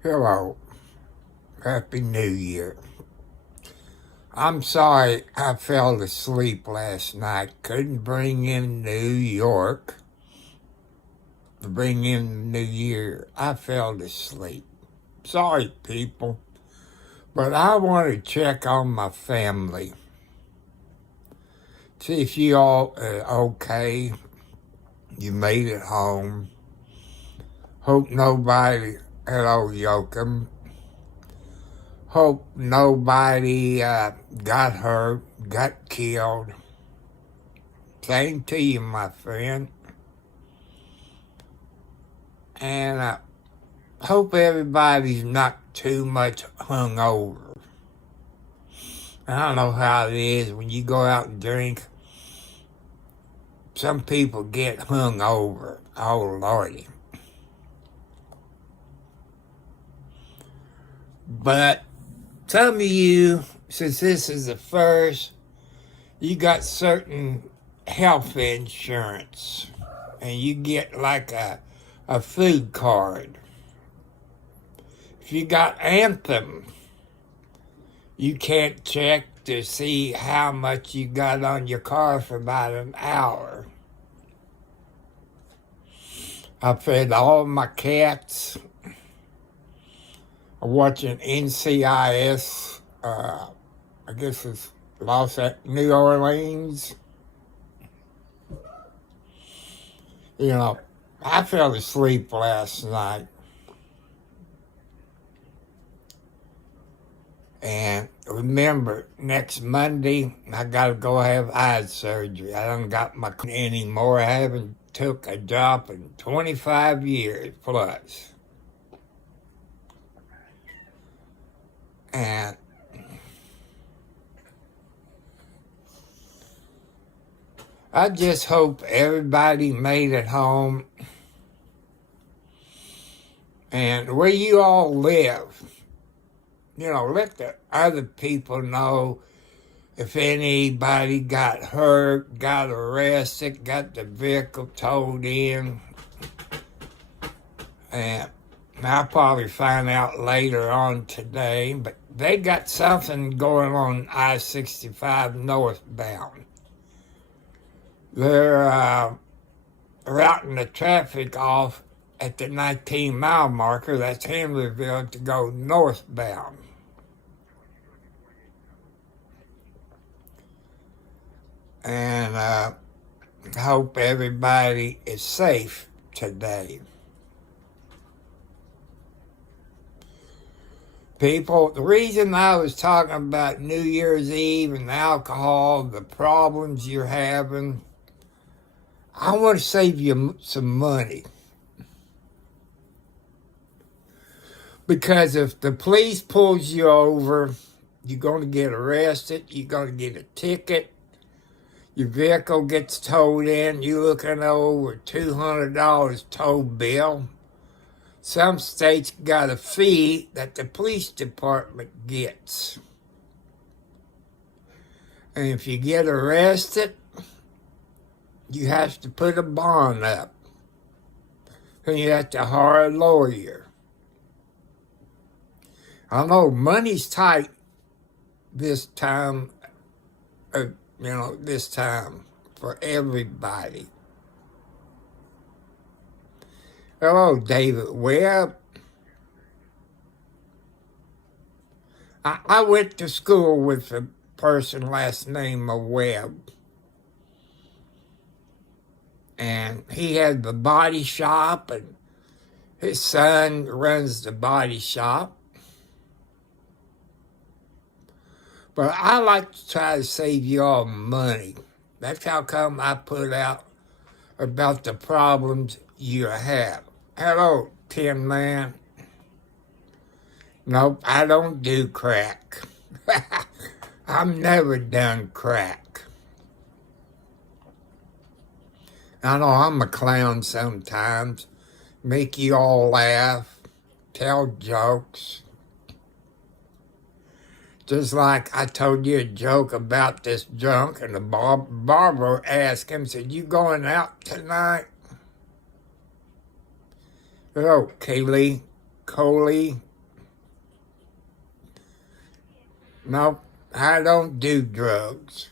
Hello. Happy New Year. I'm sorry I fell asleep last night. Couldn't bring in New York to bring in New Year. I fell asleep. Sorry, people. But I want to check on my family. See if you all are okay. You made it home. Hope nobody, hello, Yoakum. Hope nobody got hurt, got killed. Same to you, my friend. And hope everybody's not too much hungover. I don't know how it is when you go out and drink. Some people get hungover. Oh, Lordy. But some of you, since this is the first, you got certain health insurance. And you get like a food card. If you got Anthem, you can't check to see how much you got on your car for about an hour. I fed all my cats. I'm watching NCIS, I guess it's New Orleans. You know, I fell asleep last night. And remember, next Monday, I got to go have eye surgery. I don't got my anymore. I haven't took a drop in 25 years plus. And I just hope everybody made it home. And where you all live, let the other people know if anybody got hurt, got arrested, got the vehicle towed in. And I'll probably find out later on today, but they got something going on I-65 northbound. They're routing the traffic off at the 19-mile marker, that's Henryville, to go northbound. And I hope everybody is safe today. People, the reason I was talking about New Year's Eve and alcohol, the problems you're having, I want to save you some money. Because if the police pulls you over, you're going to get arrested, you're going to get a ticket, your vehicle gets towed in, you're looking at over $200 tow bill. Some states got a fee that the police department gets. And if you get arrested, you have to put a bond up. And you have to hire a lawyer. I know money's tight this time, this time for everybody. Hello, David Webb. I went to school with a person last name of Webb. And he had the body shop, and his son runs the body shop. But I like to try to save you all money. That's how come I put out about the problems you have. Hello, Tin Man. Nope, I don't do crack. I've never done crack. I know I'm a clown sometimes. Make you all laugh. Tell jokes. Just like I told you a joke about this drunk, and the barber asked him, said, "You going out tonight?" "Oh, Kaylee, Coley, No, I don't do drugs.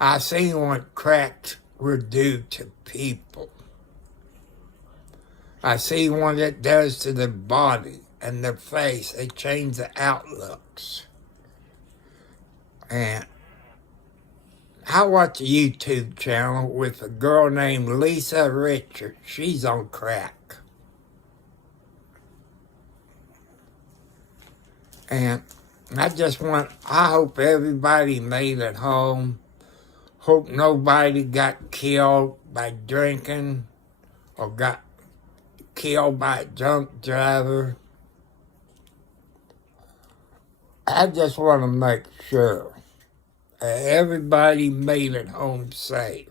I seen what cracks will do to people. I see what it does to their body and their face. They change the outlooks. And I watch a YouTube channel with a girl named Lisa Richards. She's on crack. And I hope everybody made it home. Hope nobody got killed by drinking or got killed by a drunk driver. I just want to make sure that everybody made it home safe.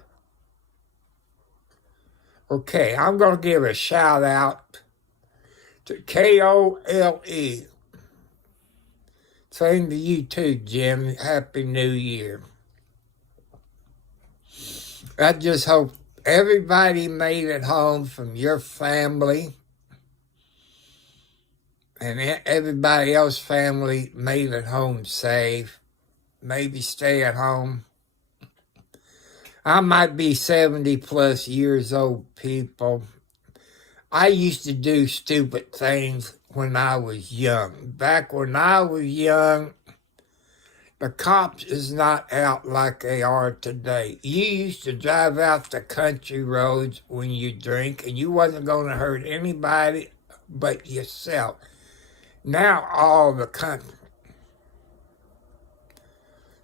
Okay, I'm going to give a shout out to KOLE. Same to you too, Jim. Happy New Year. I just hope everybody made it home from your family and everybody else's family made it home safe. Maybe stay at home. I might be 70 plus years old, people. I used to do stupid things when I was young. Back when I was young, the cops is not out like they are today. You used to drive out the country roads when you drink, and you wasn't going to hurt anybody but yourself. Now all the country.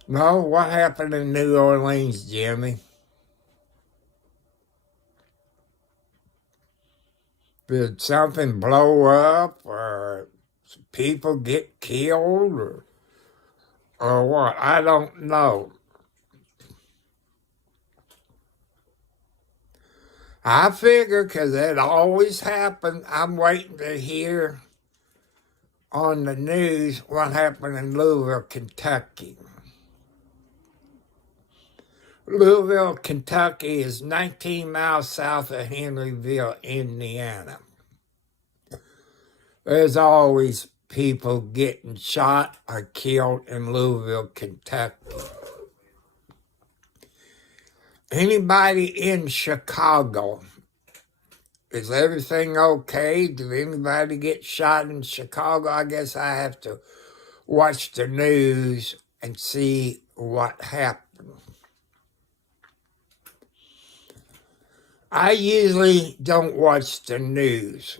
No, what happened in New Orleans, Jimmy? Did something blow up, or people get killed, or what? I don't know. I figure because it always happened, I'm waiting to hear on the news what happened in Louisville, Kentucky. Louisville, Kentucky is 19 miles south of Henryville, Indiana. There's always people getting shot or killed in Louisville, Kentucky. Anybody in Chicago? Is everything okay? Did anybody get shot in Chicago? I guess I have to watch the news and see what happened. I usually don't watch the news.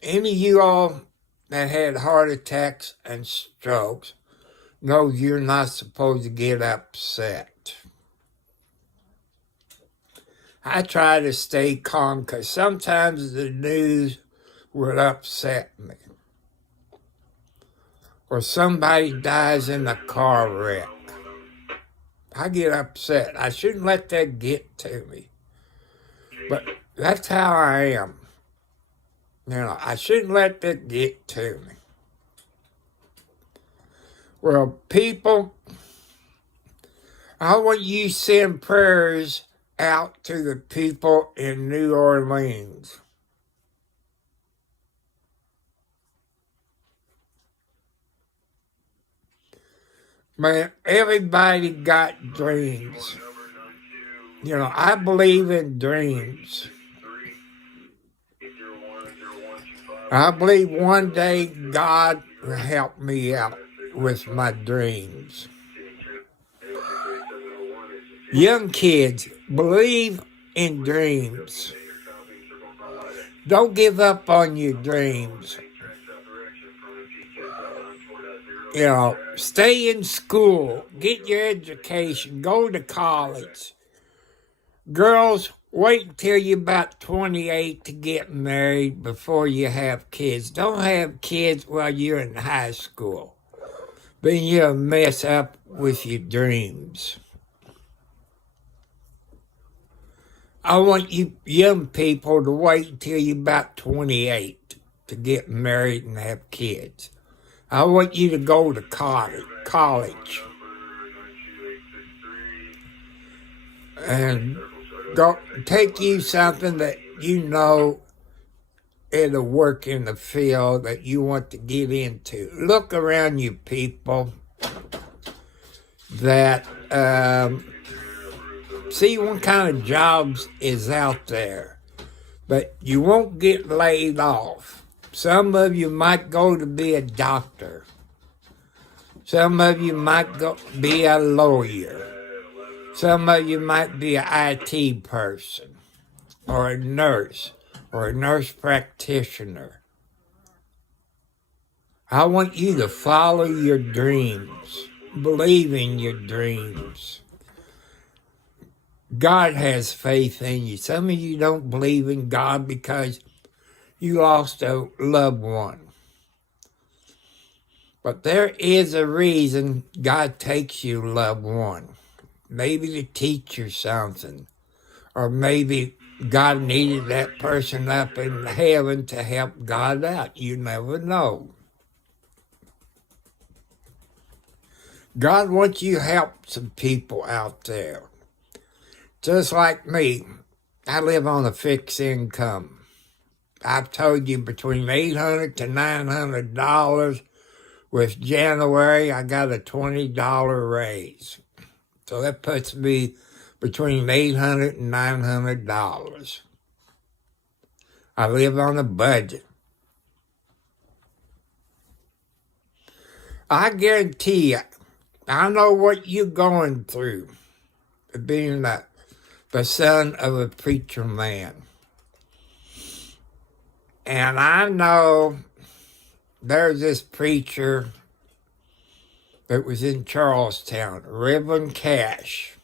Any of you all that had heart attacks and strokes know you're not supposed to get upset. I try to stay calm because sometimes the news will upset me. Or somebody dies in a car wreck. I get upset. I shouldn't let that get to me. But that's how I am. I shouldn't let that get to me. Well, people, I want you to send prayers out to the people in New Orleans. Man, everybody got dreams. I believe in dreams. I believe one day God will help me out with my dreams. Young kids, believe in dreams. Don't give up on your dreams. Stay in school, get your education, go to college. Girls, wait until you're about 28 to get married before you have kids. Don't have kids while you're in high school. Then you'll mess up with your dreams. I want you young people to wait until you're about 28 to get married and have kids. I want you to go to college. And go take you something that it'll work in the field that you want to get into. Look around you, people. that see what kind of jobs is out there, but you won't get laid off. Some of you might go to be a doctor. Some of you might go be a lawyer. Some of you might be an IT person or a nurse practitioner. I want you to follow your dreams, believe in your dreams. God has faith in you. Some of you don't believe in God because you lost a loved one. But there is a reason God takes you loved one. Maybe to teach you something. Or maybe God needed that person up in heaven to help God out. You never know. God wants you to help some people out there. Just like me, I live on a fixed income. I've told you between $800 to $900. With January, I got a $20 raise. So that puts me between $800 and $900. I live on a budget. I guarantee you, I know what you're going through, being the son of a preacher man. And I know there's this preacher that was in Charlestown, Reverend Cash.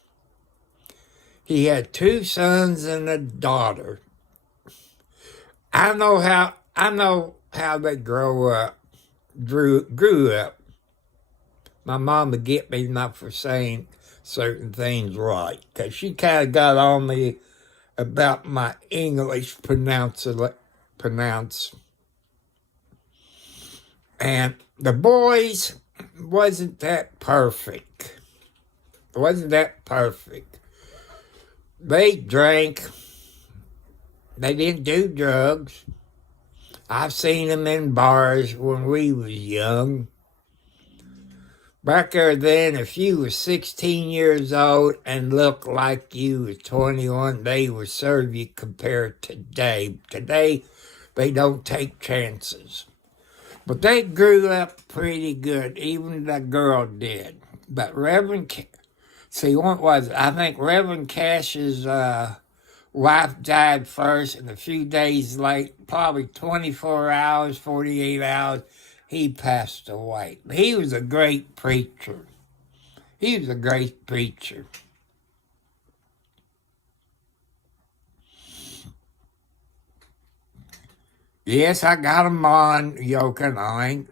He had 2 sons and a daughter. I know how they grew up. My mom would get me not for saying certain things right, because she kind of got on me about my English pronounce. And the boys wasn't that perfect. They drank. They didn't do drugs. I've seen them in bars when we was young. Back there then, if you was 16 years old and looked like you was 21, they would serve you compared to today. Today, they don't take chances. But they grew up pretty good, even the girl did. But what was it? I think Reverend Cash's wife died first, and a few days late, probably 24 hours, 48 hours, he passed away. He was a great preacher. Yes, I got him on, Yokanine.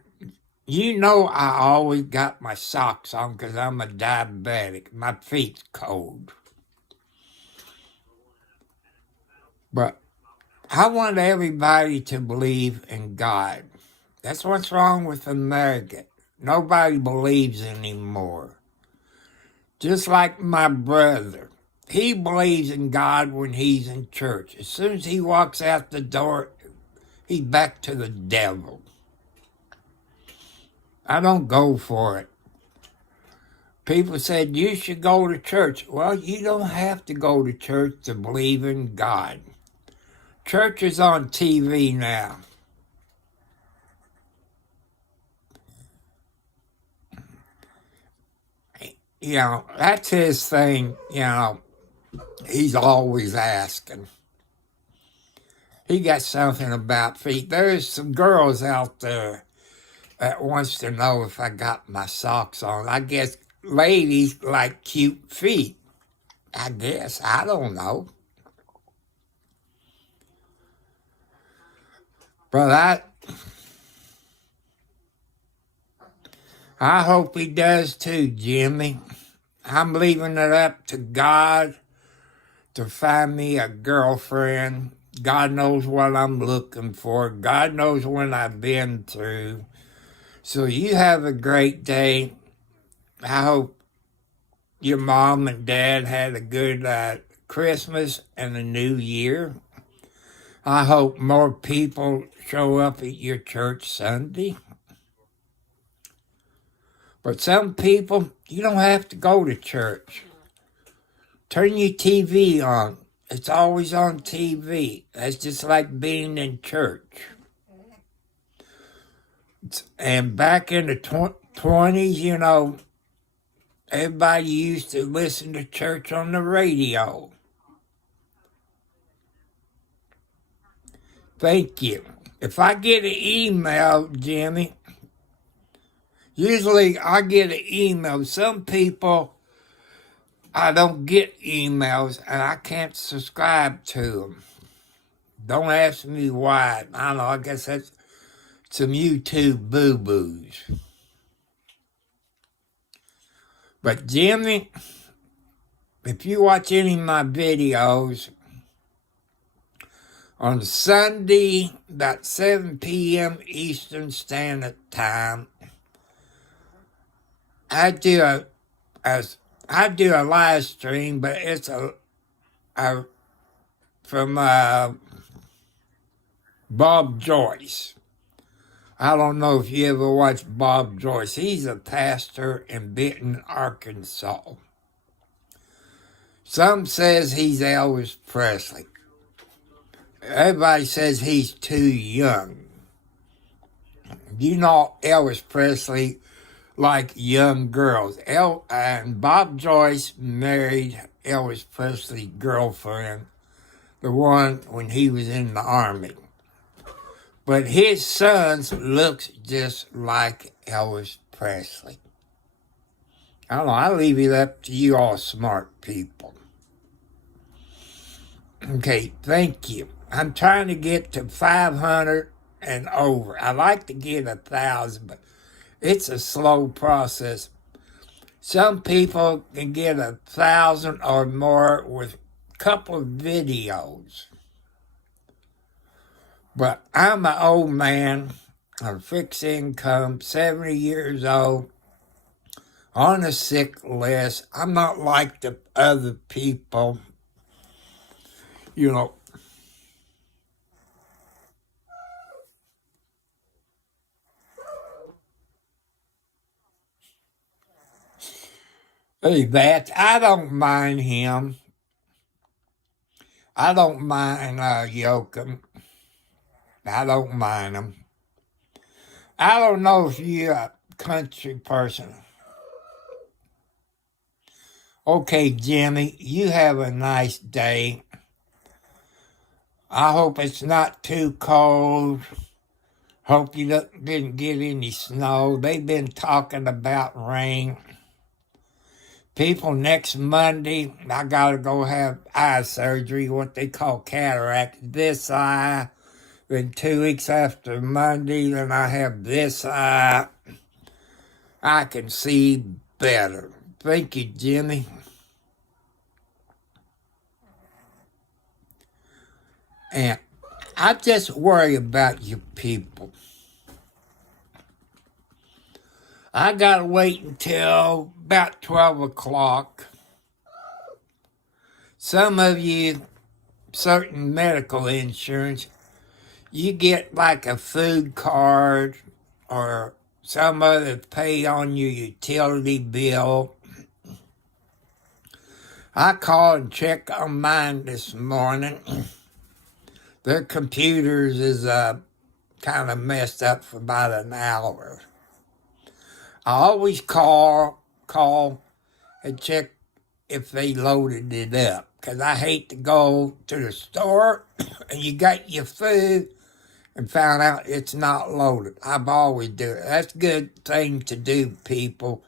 You know I always got my socks on because I'm a diabetic. My feet's cold. But I want everybody to believe in God. That's what's wrong with America. Nobody believes anymore. Just like my brother. He believes in God when he's in church. As soon as he walks out the door, he's back to the devil. I don't go for it. People said, you should go to church. Well, you don't have to go to church to believe in God. Church is on TV now. You know, that's his thing, you know. He's always asking. He got something about feet. There's some girls out there that wants to know if I got my socks on. I guess ladies like cute feet. I guess. I don't know. But I hope he does too, Jimmy. I'm leaving it up to God to find me a girlfriend. God knows what I'm looking for. God knows what I've been through. So you have a great day. I hope your mom and dad had a good Christmas and a New Year. I hope more people show up at your church Sunday. But some people, you don't have to go to church. Turn your TV on. It's always on TV. That's just like being in church. And back in the 20s, you know, everybody used to listen to church on the radio. Thank you. If I get an email, Jimmy, usually I get an email. Some people, I don't get emails and I can't subscribe to them. Don't ask me why. I don't know, I guess that's some YouTube boo-boos. But Jimmy, if you watch any of my videos, on Sunday, about 7 p.m. Eastern Standard Time, I do a live stream, but it's from Bob Joyce. I don't know if you ever watched Bob Joyce. He's a pastor in Benton, Arkansas. Some says he's Elvis Presley. Everybody says he's too young. You know Elvis Presley like young girls. And Bob Joyce married Elvis Presley's girlfriend, the one when he was in the army. But his sons looks just like Elvis Presley. I don't know, I leave it up to you all smart people. Okay, thank you. I'm trying to get to 500 and over. I like to get 1,000, but it's a slow process. Some people can get 1,000 or more with a couple of videos. But I'm an old man on fixed income, 70 years old, on a sick list. I'm not like the other people, you know. Hey, that, I don't mind him. I don't mind Yoakum. I don't mind him. I don't know if you're a country person. Okay, Jimmy, you have a nice day. I hope it's not too cold. Hope you didn't get any snow. They've been talking about rain. People, next Monday, I got to go have eye surgery, what they call cataract. This eye, then 2 weeks after Monday, then I have this eye. I can see better. Thank you, Jimmy. And I just worry about you people. I got to wait until about 12 o'clock. Some of you, certain medical insurance, you get like a food card or some other pay on your utility bill. I called and checked on mine this morning. Their computers is kind of messed up for about an hour. I always call and check if they loaded it up, because I hate to go to the store and you got your food and found out it's not loaded. I've always do it. That's a good thing to do, people.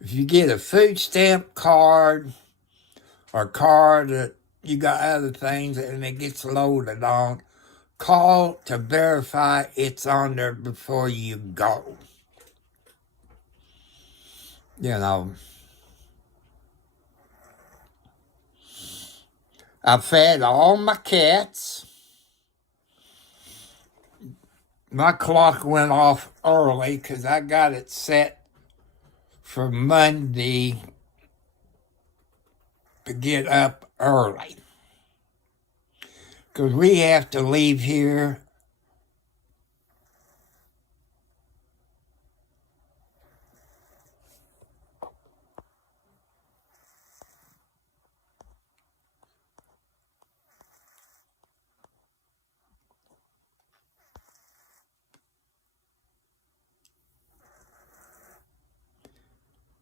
If you get a food stamp card or a card that you got other things and it gets loaded on, call to verify it's on there before you go. You know, I fed all my cats. My clock went off early because I got it set for Monday to get up early. Because we have to leave here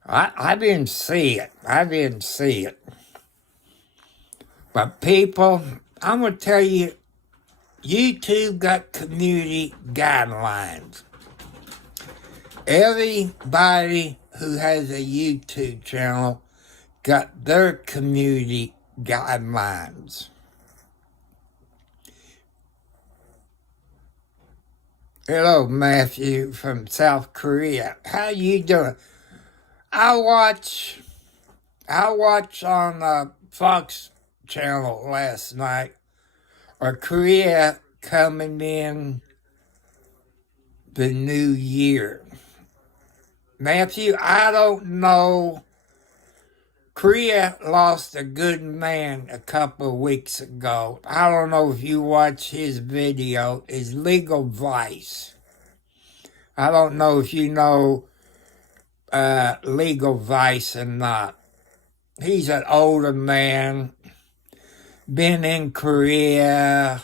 I didn't see it. I didn't see it. But people, I'm going to tell you, YouTube got community guidelines. Everybody who has a YouTube channel got their community guidelines. Hello, Matthew from South Korea. How you doing? I watch on Fox channel last night, Korea coming in the new year. Matthew, I don't know. Korea lost a good man a couple of weeks ago. I don't know if you watched his video. It's Legal Vice. I don't know if you know Legal Vice or not. He's an older man, been in Korea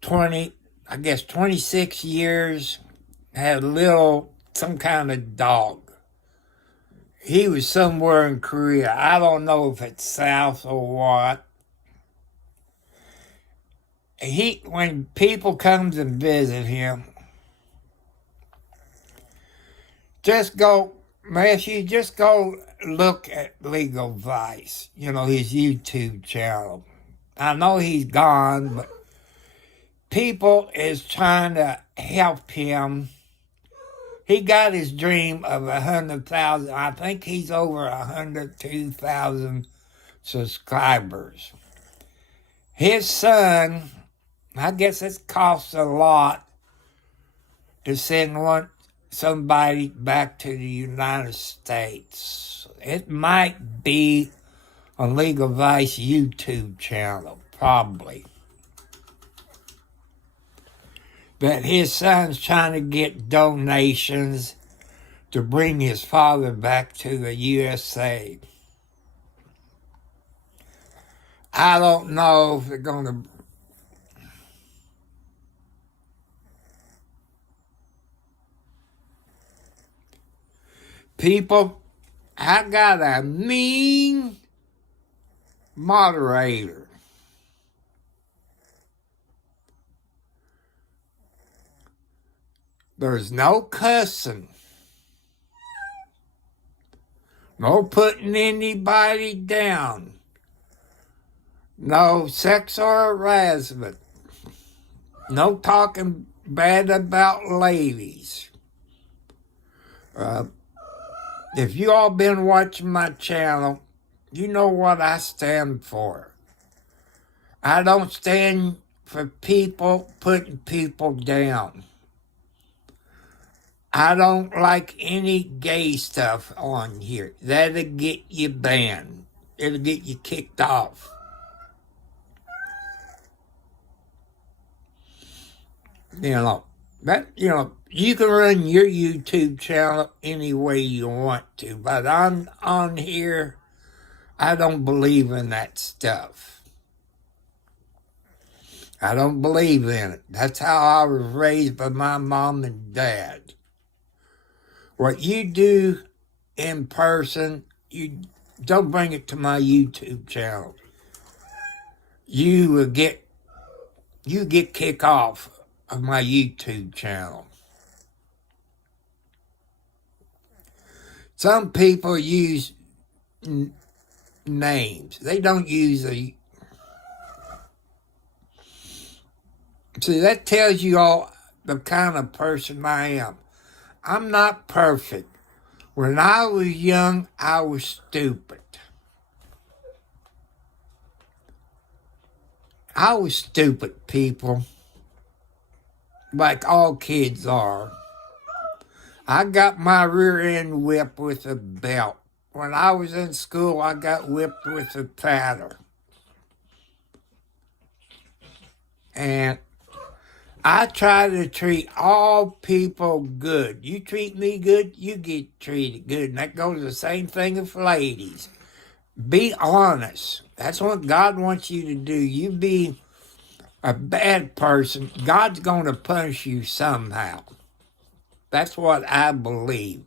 26 years, had some kind of dog. He was somewhere in Korea. I don't know if it's south or what. When people comes and visit him, Matthew, just go look at Legal Vice, his YouTube channel. I know he's gone, but people is trying to help him. He got his dream of 100,000. I think he's over 102,000 subscribers. His son, I guess it costs a lot to send somebody back to the United States. It might be on Legal Vice YouTube channel, probably. But his son's trying to get donations to bring his father back to the USA. I don't know if they're going to... People, I got a mean moderator. There's no cussing. No putting anybody down. No sexual harassment. No talking bad about ladies. If you all been watching my channel, you know what I stand for. I don't stand for people putting people down. I don't like any gay stuff on here. That'll get you banned. It'll get you kicked off. You can run your YouTube channel any way you want to, but on here, I don't believe in that stuff. I don't believe in it. That's how I was raised by my mom and dad. What you do in person, you don't bring it to my YouTube channel. You get kicked off of my YouTube channel. Some people use names. They don't use See, that tells you all the kind of person I am. I'm not perfect. When I was young, I was stupid. I was stupid, people. Like all kids are. I got my rear end whipped with a belt. When I was in school, I got whipped with a paddle. And I try to treat all people good. You treat me good, you get treated good. And that goes the same thing with ladies. Be honest. That's what God wants you to do. You be a bad person, God's going to punish you somehow. That's what I believe.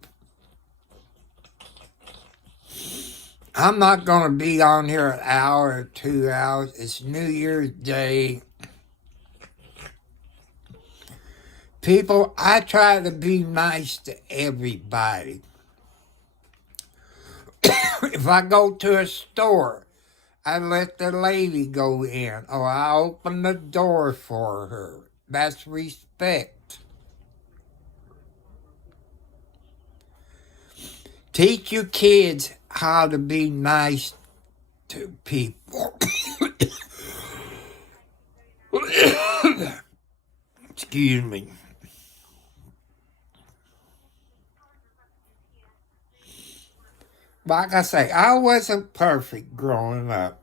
I'm not going to be on here an hour or 2 hours. It's New Year's Day. People, I try to be nice to everybody. If I go to a store, I let the lady go in, or I open the door for her. That's respect. Teach your kids how to be nice to people. Excuse me. Like I say, I wasn't perfect growing up.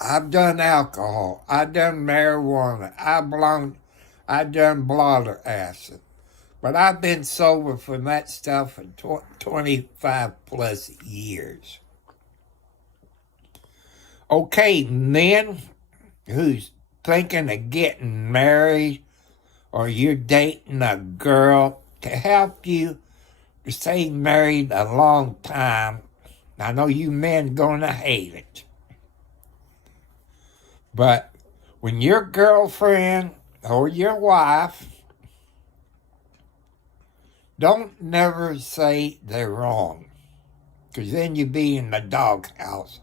I've done alcohol. I've done marijuana. I've done blotter acid. But I've been sober from that stuff for 25 plus years. Okay, men who's thinking of getting married or you're dating a girl, to help you to stay married a long time, I know you men gonna hate it. But when your girlfriend or your wife, don't never say they're wrong, because then you be in the doghouse.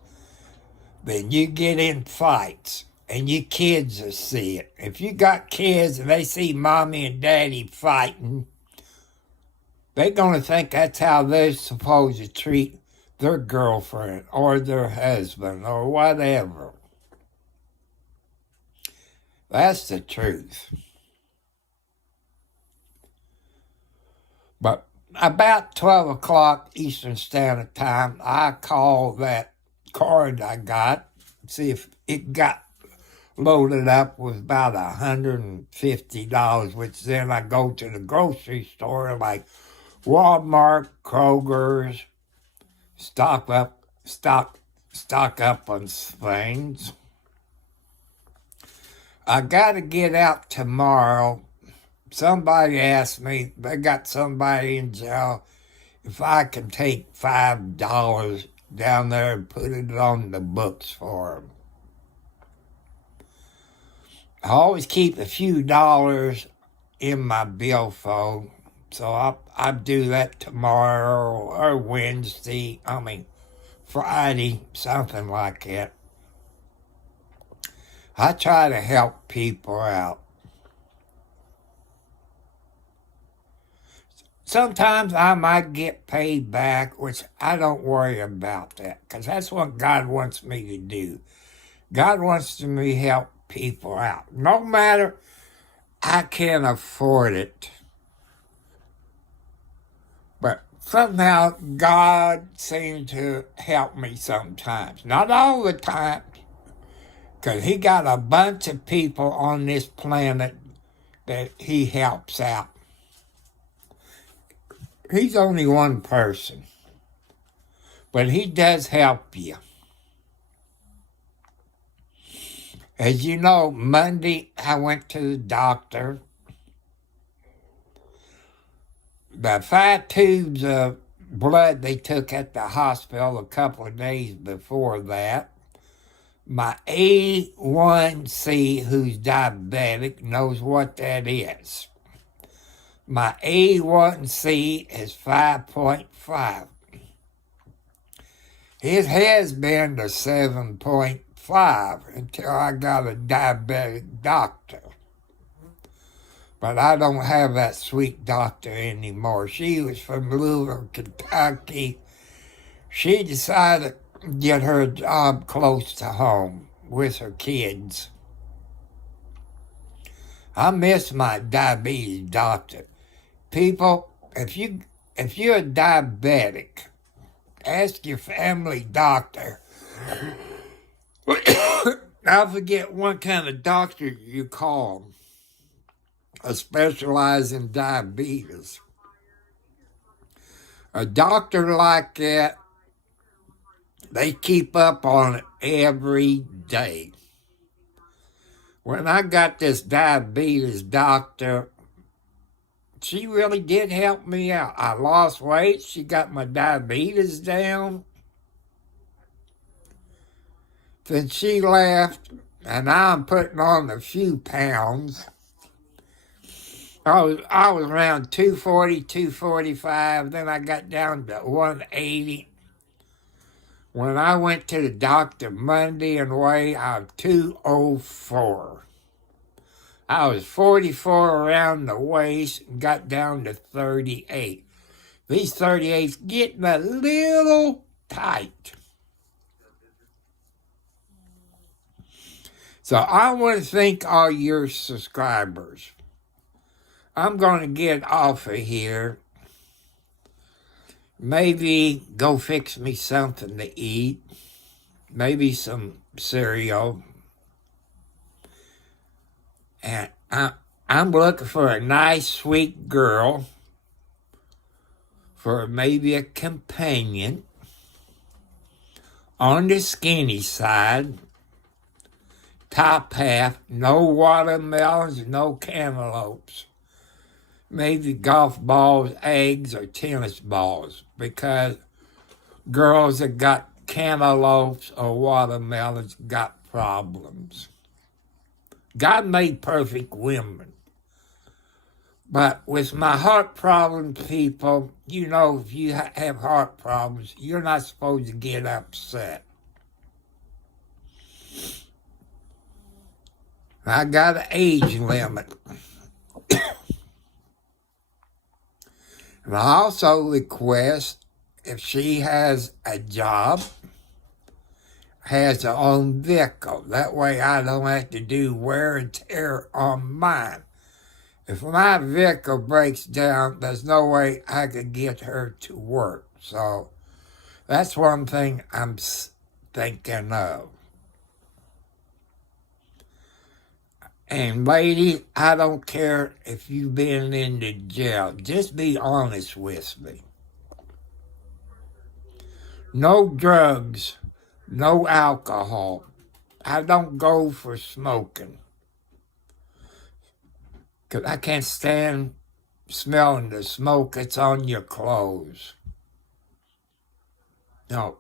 Then you get in fights, and your kids will see it. If you got kids and they see mommy and daddy fighting, they're going to think that's how they're supposed to treat their girlfriend or their husband or whatever. That's the truth. But about 12 o'clock Eastern Standard Time, I call that card I got, see if it got loaded up with about $150, which then I go to the grocery store like Walmart, Kroger's, stock up on things. I got to get out tomorrow. Somebody asked me, they got somebody in jail, if I can take $5 down there and put it on the books for them. I always keep a few dollars in my billfold, so I'll do that tomorrow or Friday, something like that. I try to help people out. Sometimes I might get paid back, which I don't worry about that, because that's what God wants me to do. God wants me to help people out. No matter I can't afford it. But somehow God seems to help me sometimes. Not all the time, because he got a bunch of people on this planet that he helps out. He's only one person, but he does help you. As you know, Monday I went to the doctor. The 5 tubes of blood they took at the hospital a couple of days before that. My A1C, who's diabetic, knows what that is. My A1C is 5.5. It has been to 7.5 until I got a diabetic doctor. But I don't have that sweet doctor anymore. She was from Louisville, Kentucky. She decided to get her job close to home with her kids. I miss my diabetes doctor. People, if you're a diabetic, ask your family doctor. I forget what kind of doctor you call, a specialized in diabetes. A doctor like that, they keep up on it every day. When I got this diabetes doctor, she really did help me out. I lost weight. She got my diabetes down. Since she left, and I'm putting on a few pounds. I was around 240, 245. Then I got down to 180. When I went to the doctor Monday and weighed, I was 204. I was 44 around the waist and got down to 38. These 38's getting a little tight. So I want to thank all your subscribers. I'm going to get off of here. Maybe go fix me something to eat. Maybe some cereal. And I'm looking for a nice, sweet girl. For maybe a companion. On the skinny side. Top half. No watermelons, no cantaloupes. Maybe golf balls, eggs, or tennis balls, because girls that got cantaloupes or watermelons got problems. God made perfect women. But with my heart problems, people, you know, if you have heart problems, you're not supposed to get upset. I got an age limit. And I also request, if she has a job, has her own vehicle. That way I don't have to do wear and tear on mine. If my vehicle breaks down, there's no way I could get her to work. So that's one thing I'm thinking of. And ladies, I don't care if you've been into jail. Just be honest with me. No drugs, no alcohol. I don't go for smoking. Because I can't stand smelling the smoke that's on your clothes. No.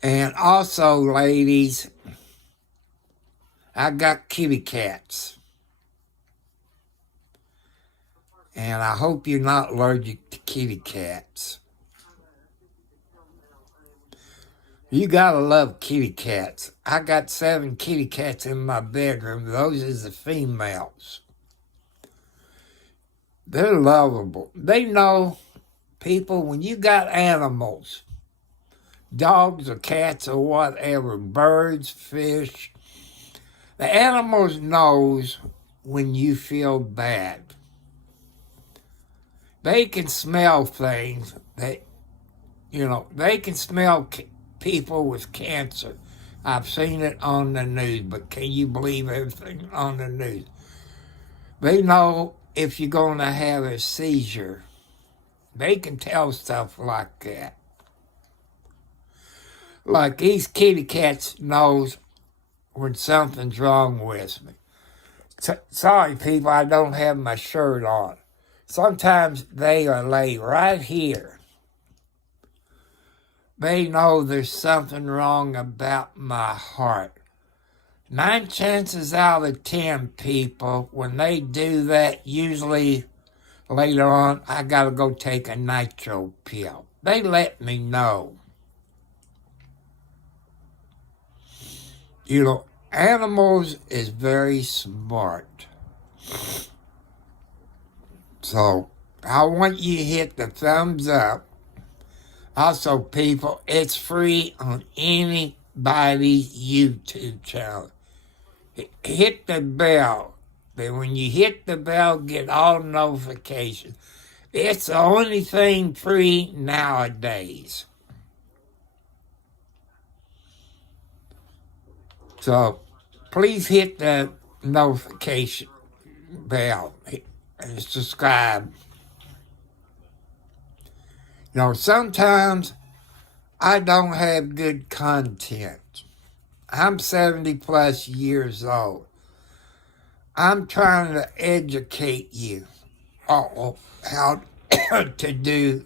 And also, ladies, I got kitty cats. And I hope you're not allergic to kitty cats. You gotta love kitty cats. I got 7 kitty cats in my bedroom. Those is the females. They're lovable. They know, people, when you got animals, dogs or cats or whatever, birds, fish, the animals knows when you feel bad. They can smell things. They can smell people with cancer. I've seen it on the news, but can you believe everything on the news? They know if you're going to have a seizure. They can tell stuff like that. Like these kitty cats knows when something's wrong with me. Sorry, people, I don't have my shirt on. Sometimes they are lay right here. They know there's something wrong about my heart. 9 chances out of 10, people, when they do that, usually later on, I got to go take a nitro pill. They let me know. You know, animals is very smart. So, I want you to hit the thumbs up. Also, people, it's free on anybody's YouTube channel. Hit the bell. Then when you hit the bell, get all notifications. It's the only thing free nowadays. So, please hit the notification bell and subscribe. You know, sometimes I don't have good content. I'm 70 plus years old. I'm trying to educate you on how to do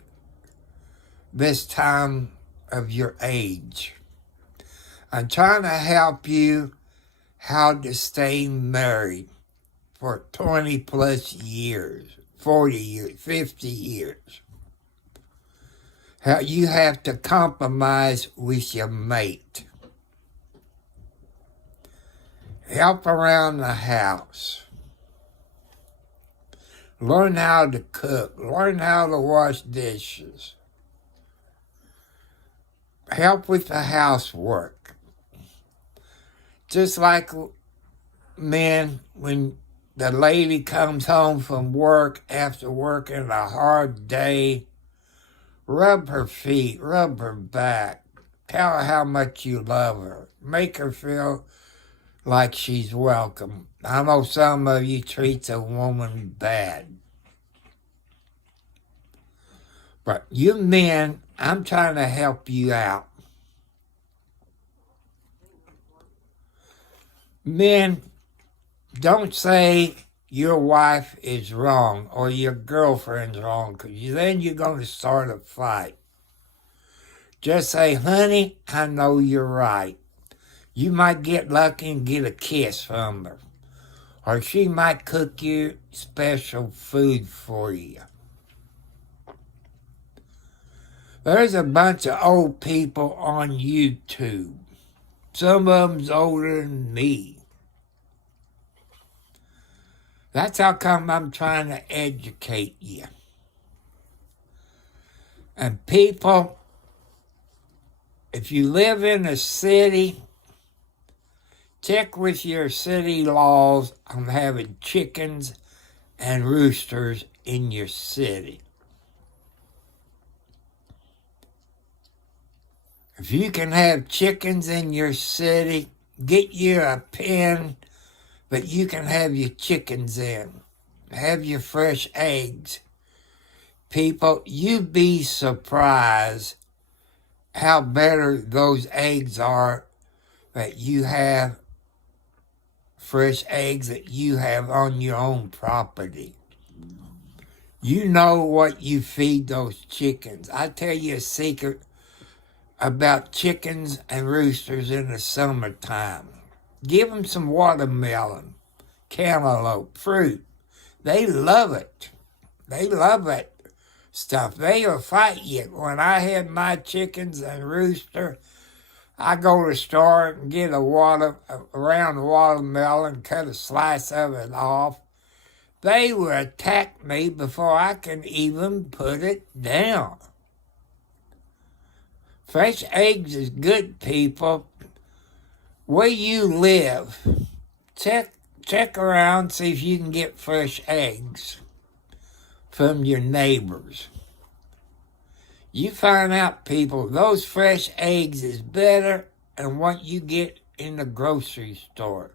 this time of your age. I'm trying to help you how to stay married for 20 plus years, 40 years, 50 years. How you have to compromise with your mate. Help around the house. Learn how to cook. Learn how to wash dishes. Help with the housework. Just like men, when the lady comes home from work after working a hard day, rub her feet, rub her back. Tell her how much you love her. Make her feel like she's welcome. I know some of you treat a woman bad. But you men, I'm trying to help you out. Men, don't say your wife is wrong or your girlfriend's wrong, because then you're going to start a fight. Just say, honey, I know you're right. You might get lucky and get a kiss from her. Or she might cook you special food for you. There's a bunch of old people on YouTube. Some of them's older than me. That's how come I'm trying to educate you. And people, if you live in a city, check with your city laws on having chickens and roosters in your city. If you can have chickens in your city, get you a pen that you can have your chickens in. Have your fresh eggs. People, you'd be surprised how better those eggs are that you have, fresh eggs that you have on your own property. You know what you feed those chickens. I tell you a secret about chickens and roosters in the summertime. Give them some watermelon, cantaloupe, fruit. They love it. They love that stuff. They will fight you. When I had my chickens and rooster, I go to the store and get a round watermelon, cut a slice of it off. They will attack me before I can even put it down. Fresh eggs is good, people. Where you live, check around, see if you can get fresh eggs from your neighbors. You find out, people, those fresh eggs is better than what you get in the grocery store.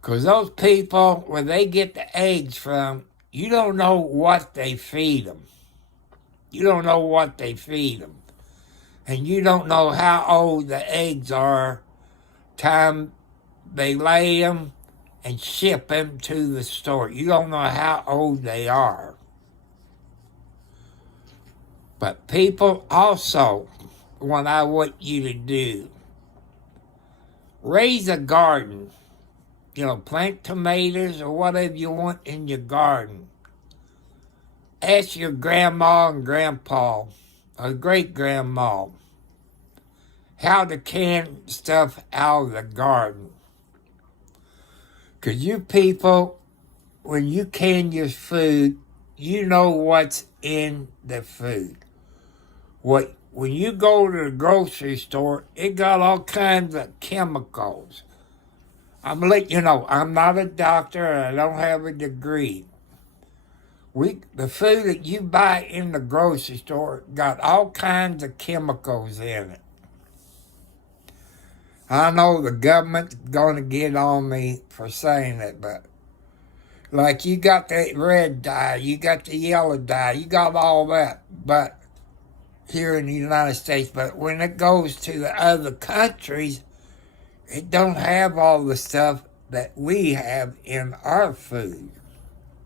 Because those people, where they get the eggs from, you don't know what they feed them. You don't know what they feed them. And you don't know how old the eggs are time they lay them and ship them to the store. You don't know how old they are. But people, also, what I want you to do, raise a garden. Plant tomatoes or whatever you want in your garden. Ask your grandma and grandpa, or great-grandma, how to can stuff out of the garden. Because you people, when you can your food, you know what's in the food. When you go to the grocery store, it got all kinds of chemicals. I'm going to let you know, I'm not a doctor and I don't have a degree. The food that you buy in the grocery store got all kinds of chemicals in it. I know the government's going to get on me for saying it, but like you got the red dye, you got the yellow dye, you got all that, but here in the United States, but when it goes to the other countries, it don't have all the stuff that we have in our food.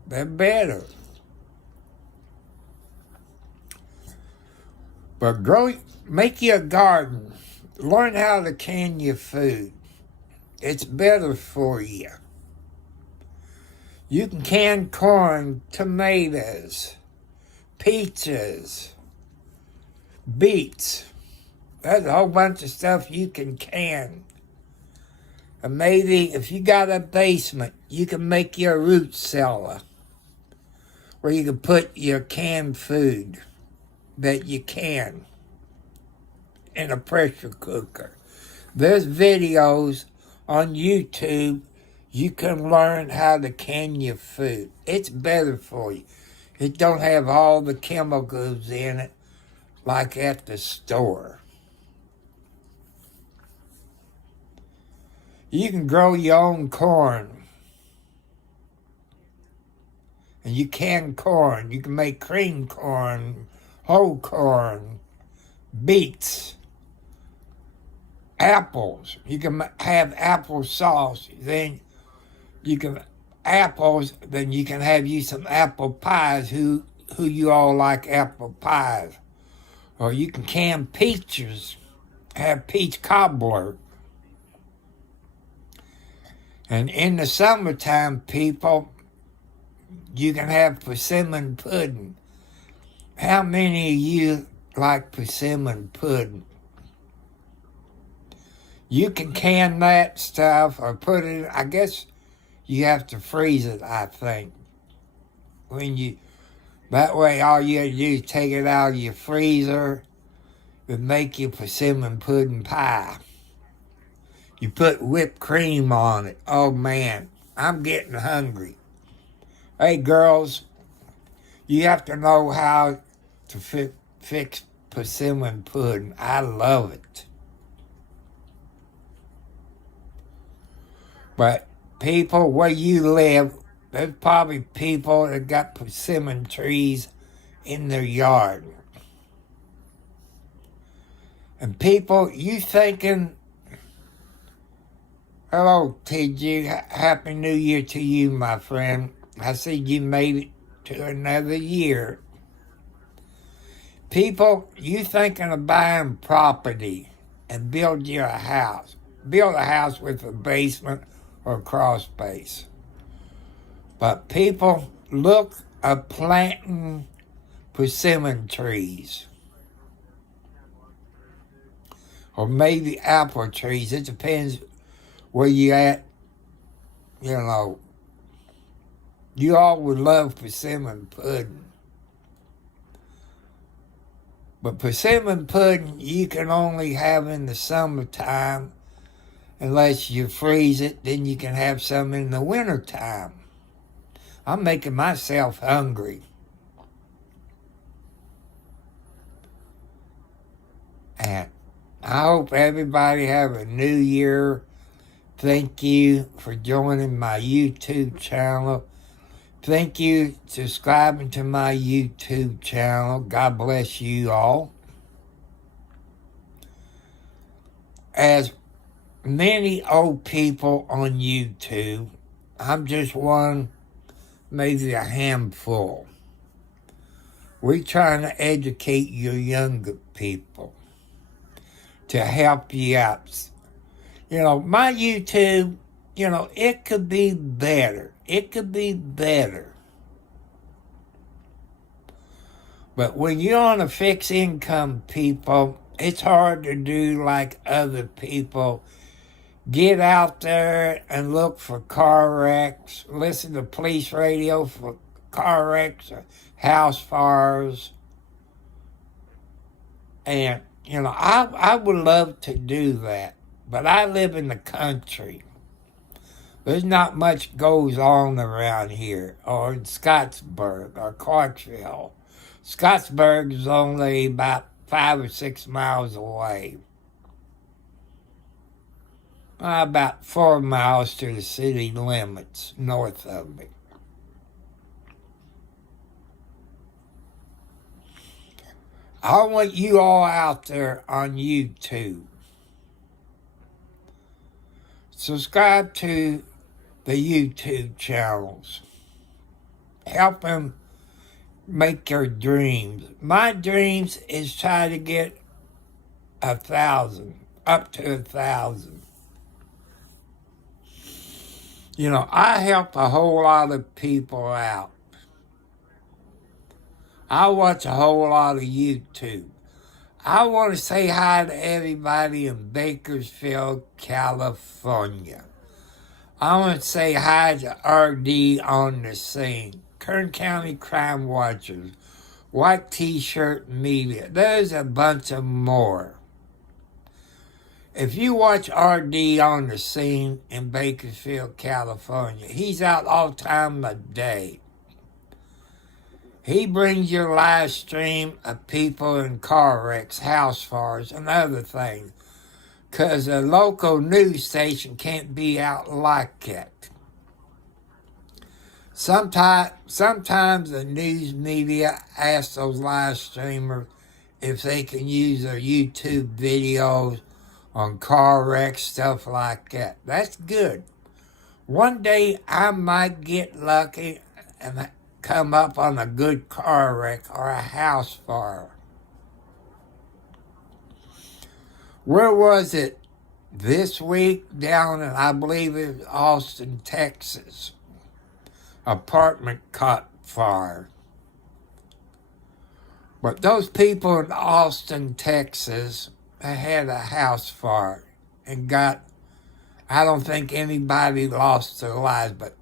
They're better. But make you a garden. Learn how to can your food. It's better for you. You can can corn, tomatoes, peaches, beets. There's a whole bunch of stuff you can can. And maybe if you got a basement, you can make your root cellar where you can put your canned food that you can in a pressure cooker. There's videos on YouTube. You can learn how to can your food. It's better for you. It don't have all the chemicals in it like at the store. You can grow your own corn. And you can corn. You can make cream corn, whole corn, beets, apples. You can have apple sauce. Then you can then you can have you some apple pies. Who you all like apple pies? Or you can peaches, have peach cobbler. And in the summertime, people, you can have persimmon pudding. How many of you like persimmon pudding? You can that stuff or put it, I guess you have to freeze it, I think. That way all you have to do is take it out of your freezer and make your persimmon pudding pie. You put whipped cream on it. Oh man, I'm getting hungry. Hey girls, you have to know how to fix persimmon pudding. I love it. But people, where you live, there's probably people that got persimmon trees in their yard. And people, you thinking, hello, TG, Happy New Year to you, my friend. I see you made it to another year. People, you thinking of buying property and build you a house. Build a house with a basement or a crawl space. But people, look at planting persimmon trees. Or maybe apple trees. It depends where you at. You know, you all would love persimmon pudding. But persimmon pudding you can only have in the summertime unless you freeze it. Then you can have some in the wintertime. I'm making myself hungry. And I hope everybody have a new year. Thank you for joining my YouTube channel. Thank you for subscribing to my YouTube channel. God bless you all. As many old people on YouTube, I'm just one, maybe a handful. We're trying to educate your younger people to help you out. You know, my YouTube, you know, it could be better. It could be better. But when you're on a fixed income, people, it's hard to do like other people. Get out there and look for car wrecks. Listen to police radio for car wrecks or house fires. And, you know, I would love to do that. But I live in the country. There's not much goes on around here, or in Scottsburg, or Clarksville. Scottsburg is only about 5 or 6 miles away. About 4 miles to the city limits north of me. I want you all out there on YouTube. Subscribe to the YouTube channels. Help them make your dreams. My dreams is try to get 1,000, up to 1,000. You know, I help a whole lot of people out. I watch a whole lot of YouTube. I want to say hi to everybody in Bakersfield, California. I want to say hi to RD on the scene, Kern County Crime Watchers, White T-Shirt Media. There's a bunch of more. If you watch RD on the scene in Bakersfield, California, he's out all time of day. He brings your live stream of people in car wrecks, house fires, and other things, because a local news station can't be out like it. Sometimes the news media asks those live streamers if they can use their YouTube videos on car wrecks, stuff like that. That's good. One day I might get lucky and come up on a good car wreck or a house fire. Where was it this week? Down in, I believe it was Austin, Texas. Apartment caught fire. But those people in Austin, Texas, they had a house fire and I don't think anybody lost their lives, but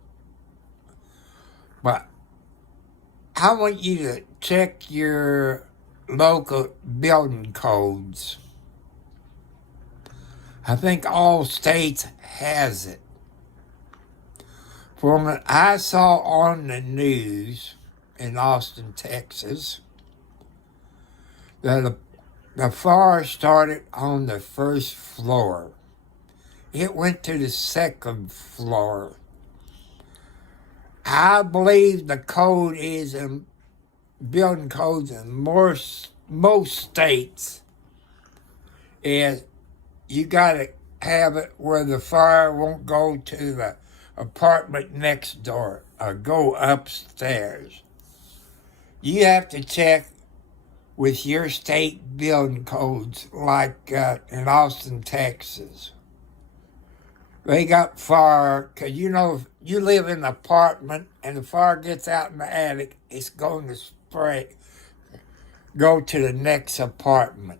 I want you to check your local building codes. I think all states has it. From what I saw on the news in Austin, Texas, that the fire started on the first floor. It went to the second floor. I believe the code is in building codes in most states is you got to have it where the fire won't go to the apartment next door or go upstairs. You have to check with your state building codes like in Austin, Texas. They got fire, because you know, if you live in an apartment and the fire gets out in the attic, it's going to go to the next apartment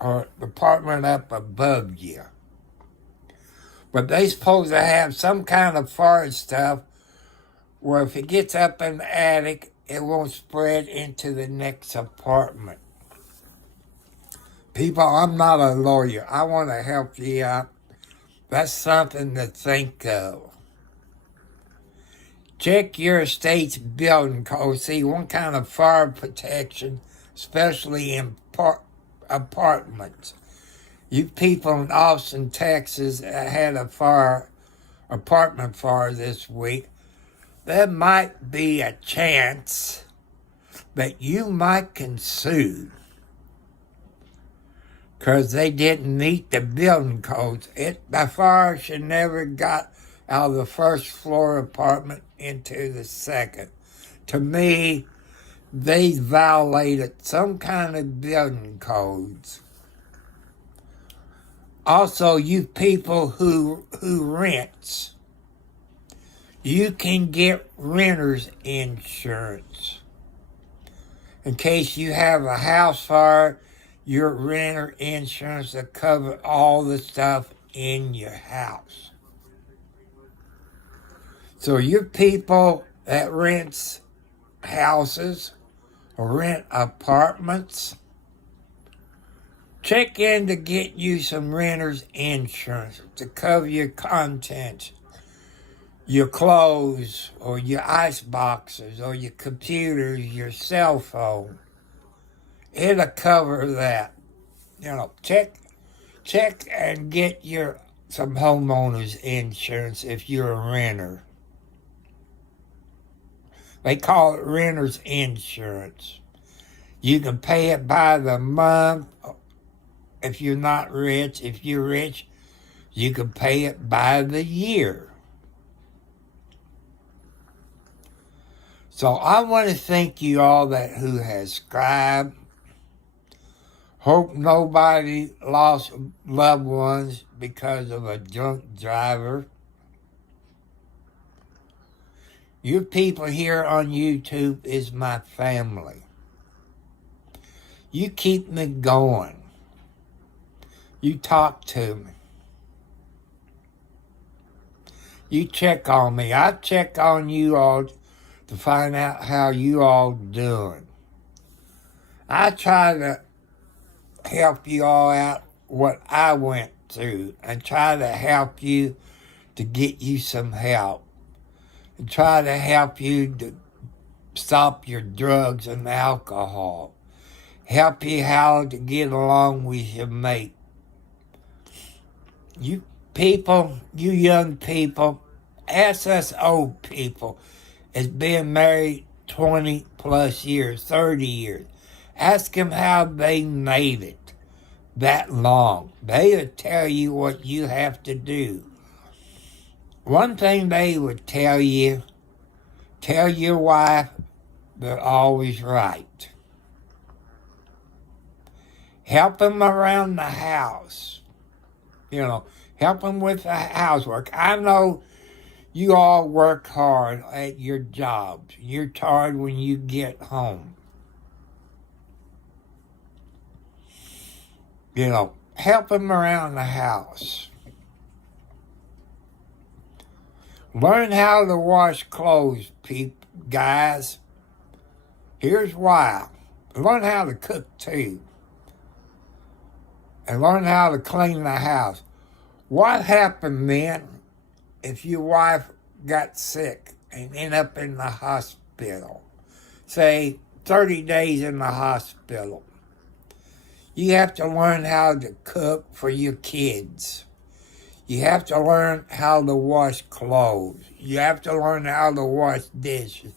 or the apartment up above you. But they supposed to have some kind of fire stuff where if it gets up in the attic, it won't spread into the next apartment. People, I'm not a lawyer. I want to help you out. That's something to think of. Check your state's building code. See what kind of fire protection, especially in apartments. You people in Austin, Texas, that had a apartment fire this week, there might be a chance that you might get sued because they didn't meet the building codes. The fire should never got out of the first floor apartment into the second. To me, they violated some kind of building codes. Also, you people who rents, you can get renter's insurance. In case you have a house fire, your renter insurance will cover all the stuff in your house. So you people that rents houses or rent apartments, check in to get you some renter's insurance to cover your contents, your clothes or your ice boxes or your computers, your cell phone. It'll cover that. You know, check and get some homeowner's insurance if you're a renter. They call it renter's insurance. You can pay it by the month if you're not rich. If you're rich, you can pay it by the year. So I want to thank you all who has subscribed. Hope nobody lost loved ones because of a drunk driver. You people here on YouTube is my family. You keep me going. You talk to me. You check on me. I check on you all to find out how you all doing. I try to help you all out what I went through and try to help you to get you some help. And try to help you to stop your drugs and alcohol. Help you how to get along with your mate. You people, you young people, ask us old people, has been married 20 plus years, 30 years. Ask them how they made it that long. They'll tell you what you have to do. One thing they would tell you, tell your wife they're always right. Help them around the house. Help them with the housework. I know you all work hard at your jobs. You're tired when you get home. Help them around the house. Learn how to wash clothes, guys. Here's why. Learn how to cook too. And learn how to clean the house. What happened then if your wife got sick and ended up in the hospital? Say 30 days in the hospital. You have to learn how to cook for your kids. You have to learn how to wash clothes. You have to learn how to wash dishes.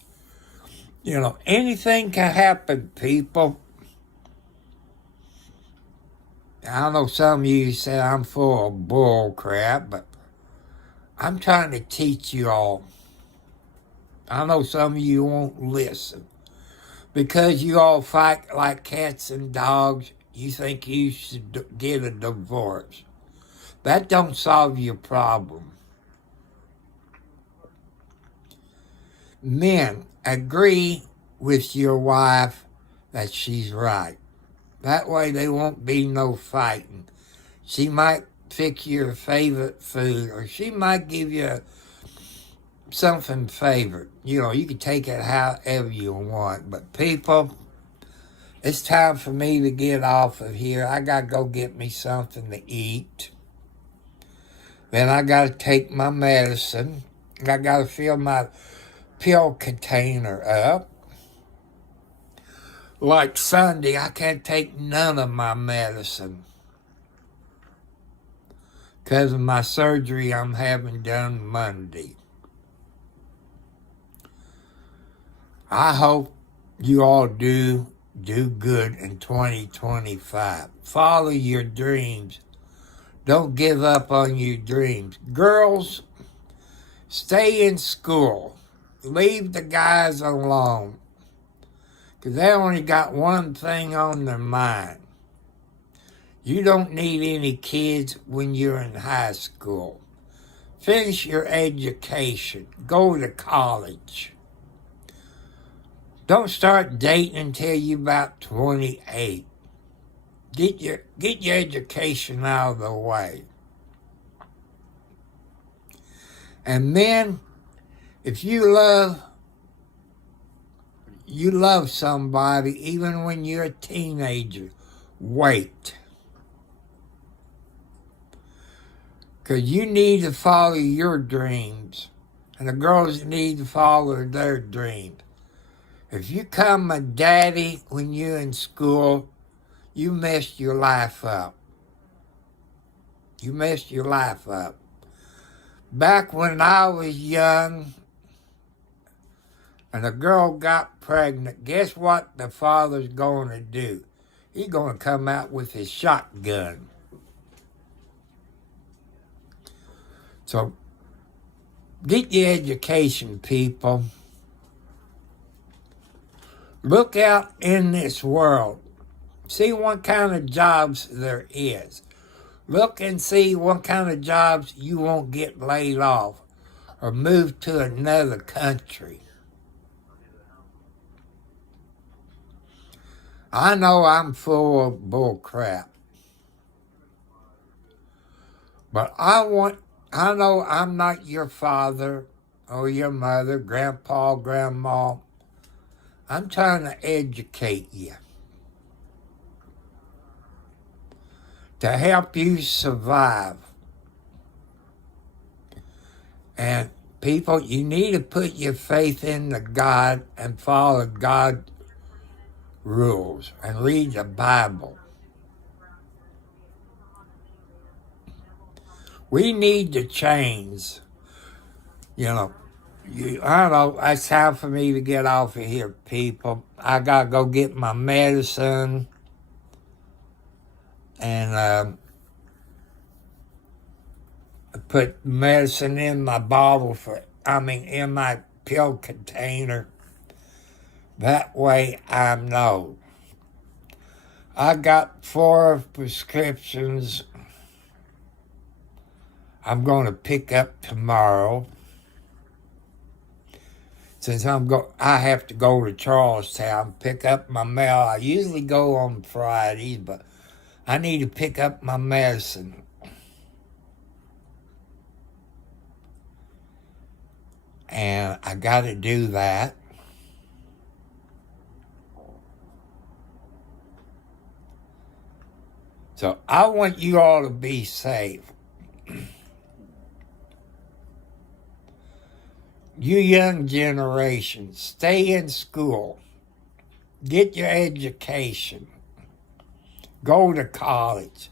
Anything can happen, people. I know some of you say I'm full of bull crap, but I'm trying to teach you all. I know some of you won't listen. Because you all fight like cats and dogs, you think you should get a divorce. That don't solve your problem. Men, agree with your wife that she's right. That way there won't be no fighting. She might pick your favorite food, or she might give you something favorite. You can take it however you want. But people, it's time for me to get off of here. I got to go get me something to eat. Then I got to take my medicine. I got to fill my pill container up. Like Sunday, I can't take none of my medicine because of my surgery I'm having done Monday. I hope you all do good in 2025. Follow your dreams. Don't give up on your dreams. Girls, stay in school. Leave the guys alone. Because they only got one thing on their mind. You don't need any kids when you're in high school. Finish your education. Go to college. Don't start dating until you're about 28. Get your education out of the way. And then, if you love somebody, even when you're a teenager, wait. Because you need to follow your dreams. And the girls need to follow their dreams. If you come a daddy when you're in school, you messed your life up. You messed your life up. Back when I was young and a girl got pregnant, guess what the father's going to do? He's going to come out with his shotgun. So, get your education, people. Look out in this world. See what kind of jobs there is. Look and see what kind of jobs you won't get laid off or move to another country. I know I'm full of bull crap, but I know I'm not your father or your mother, grandpa, grandma. I'm trying to educate you to help you survive. And people, you need to put your faith in the God and follow God's rules and read the Bible. We need to change. I don't know, it's time for me to get off of here, people. I got to go get my medicine and put medicine in my bottle in my pill container. That way I know. I got 4 prescriptions I'm going to pick up tomorrow. Since I have to go to Charlestown, pick up my mail. I usually go on Fridays, but I need to pick up my medicine. And I got to do that. So I want you all to be safe. You young generation, stay in school. Get your education. Go to college.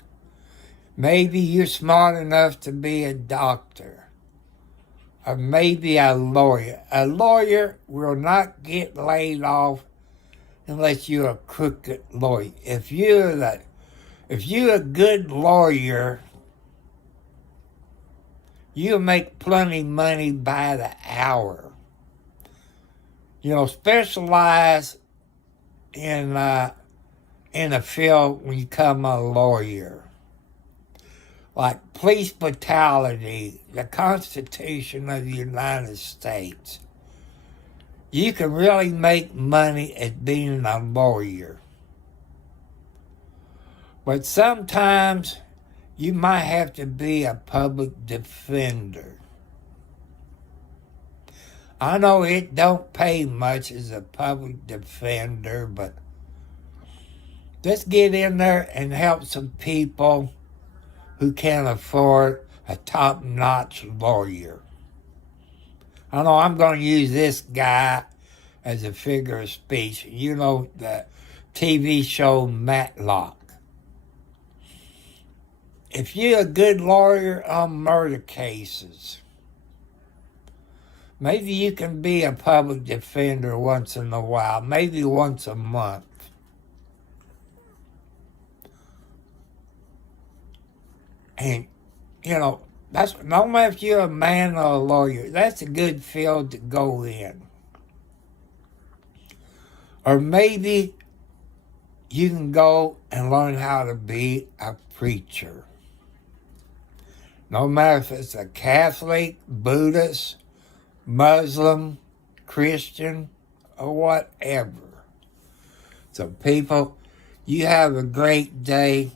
Maybe you're smart enough to be a doctor. Or maybe a lawyer. A lawyer will not get laid off unless you're a crooked lawyer. If you're a good lawyer, you'll make plenty of money by the hour. Specialize in a field when you become a lawyer. Like police brutality, the Constitution of the United States. You can really make money at being a lawyer. But sometimes you might have to be a public defender. I know it don't pay much as a public defender, but just get in there and help some people who can't afford a top-notch lawyer. I know I'm going to use this guy as a figure of speech. The TV show Matlock. If you're a good lawyer on murder cases, maybe you can be a public defender once in a while, maybe once a month. And, that's no matter if you're a man or a lawyer, that's a good field to go in. Or maybe you can go and learn how to be a preacher. No matter if it's a Catholic, Buddhist, Muslim, Christian, or whatever. So people, you have a great day.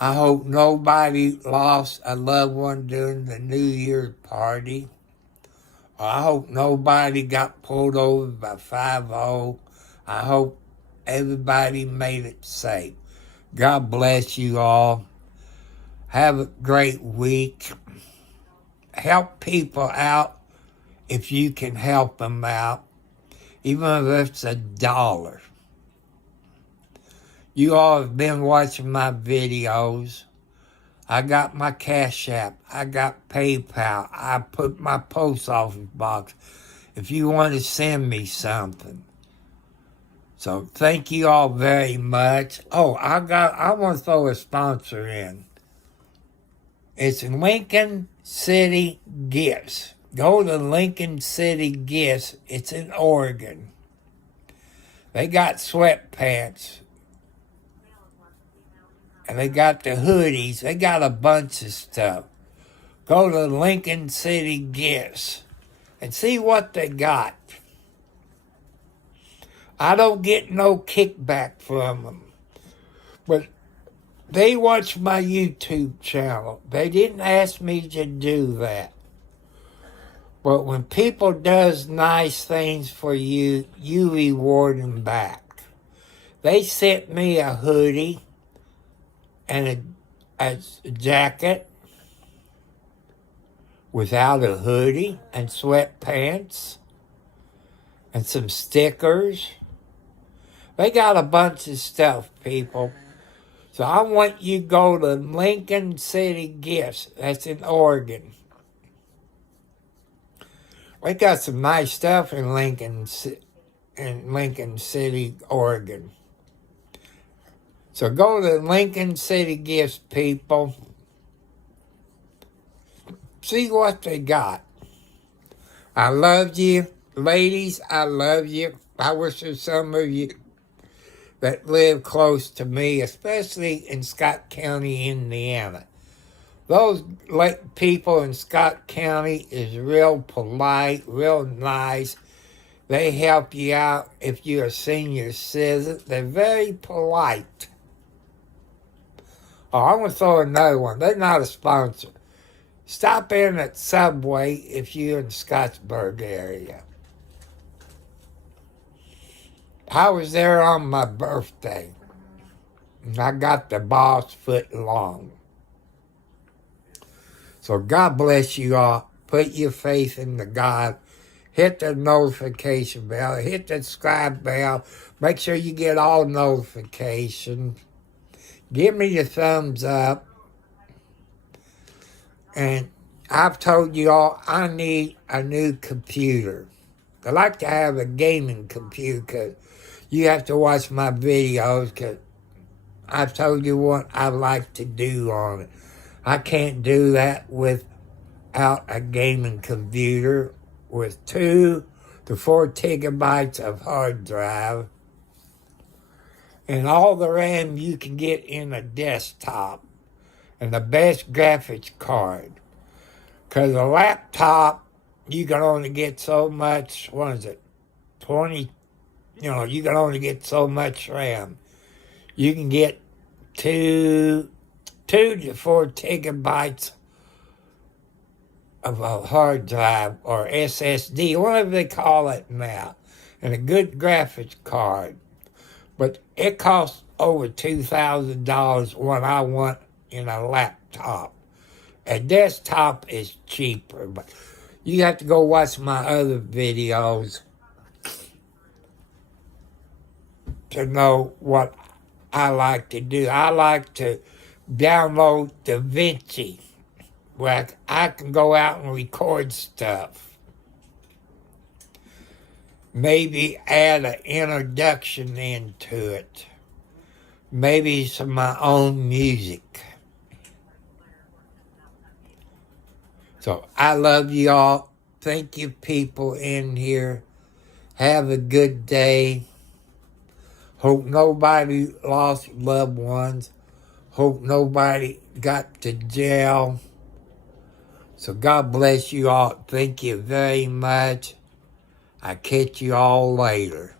I hope nobody lost a loved one during the New Year's party. I hope nobody got pulled over by 5-0. I hope everybody made it safe. God bless you all. Have a great week. Help people out if you can help them out, even if it's $1. You all have been watching my videos. I got my Cash App. I got PayPal. I put my post office box if you want to send me something. So thank you all very much. Oh, I want to throw a sponsor in. It's Lincoln City Gifts. Go to Lincoln City Gifts. It's in Oregon. They got sweatpants. And they got the hoodies. They got a bunch of stuff. Go to Lincoln City Gifts and see what they got. I don't get no kickback from them. But they watch my YouTube channel. They didn't ask me to do that. But when people does nice things for you, you reward them back. They sent me a hoodie and a jacket without a hoodie and sweatpants and some stickers. They got a bunch of stuff, people. So I want you to go to Lincoln City Gifts. That's in Oregon. We got some nice stuff in Lincoln City, Oregon. So go to Lincoln City Gifts, people. See what they got. I love you. Ladies, I love you. I wish there's some of you that live close to me, especially in Scott County, Indiana. Those people in Scott County is real polite, real nice. They help you out if you're a senior citizen. They're very polite. Oh, I'm going to throw another one. They're not a sponsor. Stop in at Subway if you're in the Scottsburg area. I was there on my birthday, and I got the boss foot long. So God bless you all. Put your faith in the God. Hit the notification bell. Hit the subscribe bell. Make sure you get all notifications. Give me the thumbs up. And I've told you all I need a new computer. I like to have a gaming computer because you have to watch my videos because I've told you what I like to do on it. I can't do that without a gaming computer with 2 to 4 gigabytes of hard drive and all the RAM you can get in a desktop and the best graphics card. Because a laptop, you can only get so much, 20, you can only get so much RAM. You can get 2 to 4 gigabytes of a hard drive or SSD, whatever they call it now, and a good graphics card. But it costs over $2,000 what I want in a laptop. A desktop is cheaper, but you have to go watch my other videos to know what I like to do. I like to download DaVinci, where I can go out and record stuff. Maybe add an introduction into it. Maybe some of my own music. So I love you all. Thank you, people in here. Have a good day. Hope nobody lost loved ones. Hope nobody got to jail. So God bless you all. Thank you very much. I'll catch you all later.